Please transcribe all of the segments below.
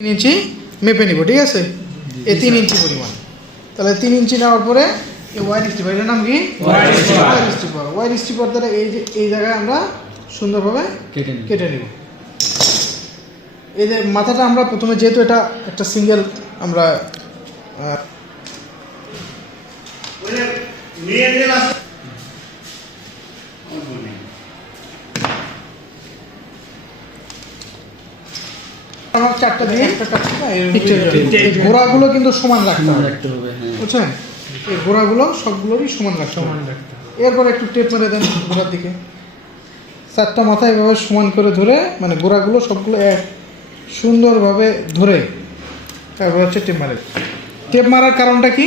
3 ইঞ্চি মেপে নিব, ঠিক আছে? এই 3 ইঞ্চি পরিমাণ। তাহলে 3 ইঞ্চি নেওয়ার পরে এই ওয়ার স্টিপার, এটার নাম কি? ওয়ার স্টিপার দ্বারা এই জায়গায় আমরা সুন্দরভাবে কেটে নিব। এই যে মাথাটা আমরা প্রথমে, যেহেতু এটা একটা সিঙ্গেল, আমরা চারটা দিয়ে ঘোড়াগুলো কিন্তু সমান রাখতে হবে, বুঝছেন? এই ঘোড়াগুলো সবগুলোরই সমান রাখতে হবে। এরপর একটু টেপ মেরে দেন ঘোড়ার দিকে, চারটা মাথা এভাবে সমান করে ধরে, মানে গোড়াগুলো সবগুলো এক সুন্দরভাবে ধরে তারপর হচ্ছে টেপ মারে। টেপ মারার কারণটা কি?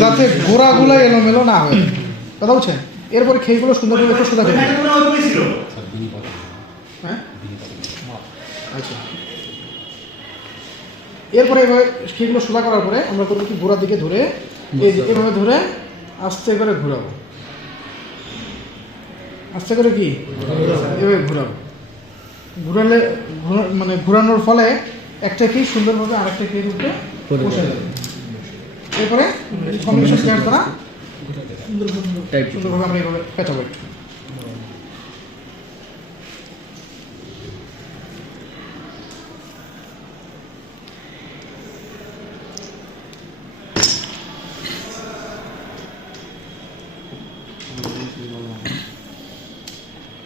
যাতে গোড়াগুলো এলোমেলো না হয়, কথা বলছেন? এরপরে খেয়েগুলো সুন্দরভাবে একটু সোজা করে, হ্যাঁ আচ্ছা। এরপরে এভাবে খেয়েগুলো সোজা করার পরে আমরা করবো কি, গোড়ার দিকে ধরে এই যে এভাবে ধরে আস্তে করে ঘোরাবো, আস্তে করে কি এভাবে ঘোরাবো। ঘোরালে মানে ঘোরানোর ফলে একটা খেয়ে সুন্দরভাবে আরেকটা খেয়ে উপরে বসে যাবে। এরপরে কম্বিনেশন প্লেয়ার দ্বারা সুন্দরভাবে আমরা এইভাবে পেঁচাবো একটু।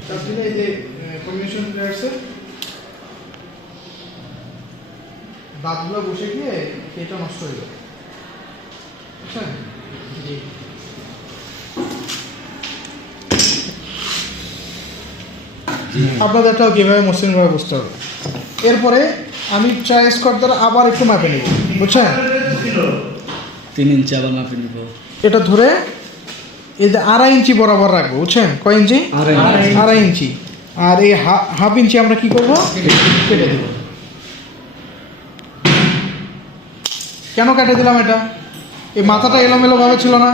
তারপরে এই যে কম্বিনেশন প্লেয়ার্সের দাঁতগুলো বসে গিয়ে এটা নষ্ট হয়ে যাবে, বুঝছেন? আপনাদেরটাও কীভাবে মসৃণভাবে বুঝতে হবে। এরপরে আমি ট্রাই স্কোয়ার দ্বারা আবার একটু মাপে নেব, বুঝছেন? 3 ইঞ্চি আবার মাপে নিব। এটা ধরে এই যে 2.5 ইঞ্চি বরাবর রাখবো, বুঝছেন? কয় ইঞ্চি? 2.5 ইঞ্চি। আর এই হাফ ইঞ্চি আমরা কি করবো, কেটে দেব। কেন কেটে দিলাম এটা? এই মাথাটা এলোমেলো ভাবে ছিল না,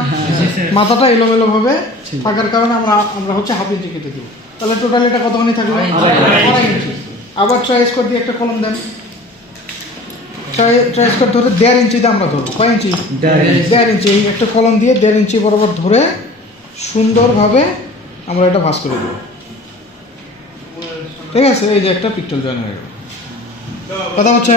মাথাটা এলোমেলো ভাবে থাকার কারণে আমরা হচ্ছে হাফ ইঞ্চি কেটে দিব। তাহলে টোটাল এটা কতখানি থাকলো? 2.5 ইঞ্চি। আবার ট্রাই স্কোয়ার দিয়ে একটা কলম দেন, ট্রাই স্কোয়ার ধরে 1.5 ইঞ্চিতে আমরা ধরবো। কয় ইঞ্চি? 1.5 ইঞ্চি। এই একটা কলম দিয়ে 1.5 ইঞ্চি বরাবর ধরে সুন্দরভাবে আমরা এটা ভাঁজ করে দেবো, ঠিক আছে? এই যে একটা পিক্টোল জয়েন হয়ে গেল, কথা হচ্ছে।